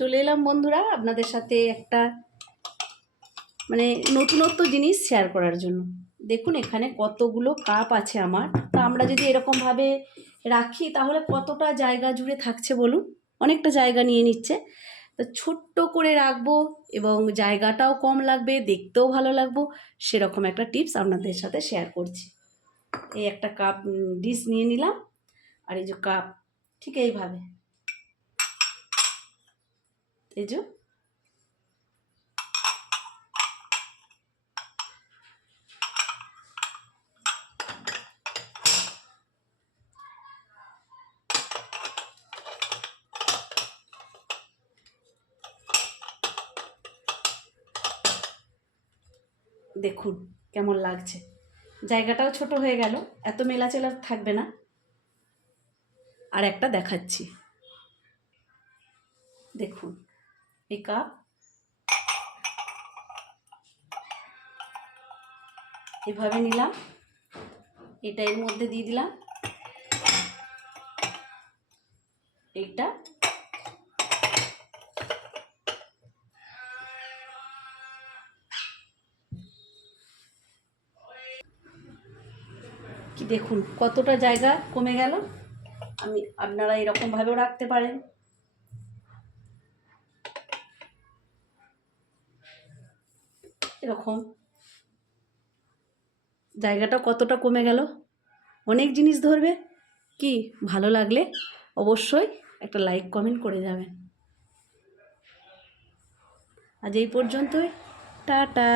চলে এলাম বন্ধুরা আপনাদের সাথে একটা মানে নতুনত্ব জিনিস শেয়ার করার জন্য। দেখুন এখানে কতগুলো কাপ আছে আমার। তা আমরা যদি এরকমভাবে রাখি তাহলে কতটা জায়গা জুড়ে থাকছে বলুন, অনেকটা জায়গা নিয়ে নিচ্ছে। তো ছোট্ট করে রাখবো এবং জায়গাটাও কম লাগবে, দেখতেও ভালো লাগবো, সেরকম একটা টিপস আপনাদের সাথে শেয়ার করছি। এই একটা কাপ ডিশ নিয়ে নিলাম, আর এই যে কাপ ঠিক এইভাবে, এই যে দেখুন কেমন লাগছে। জায়গাটাও ছোট হয়ে গেল, এত মেলাচেলা থাকবে না। আর একটা দেখাচ্ছি, দেখুন এই কাপ এভাবে নিলাম, এটা এর মধ্যে দিয়ে দিলাম, এইটা কি দেখুন কতটা জায়গা কমে গেল। আপনারা এরকম ভাবেও রাখতে পারেন। এরকম জায়গাটা কতটা কমে গেল, অনেক জিনিস ধরবে। কি ভালো লাগলে অবশ্যই একটা লাইক কমেন্ট করে যাবেন। আজ এই পর্যন্তই, টাটা।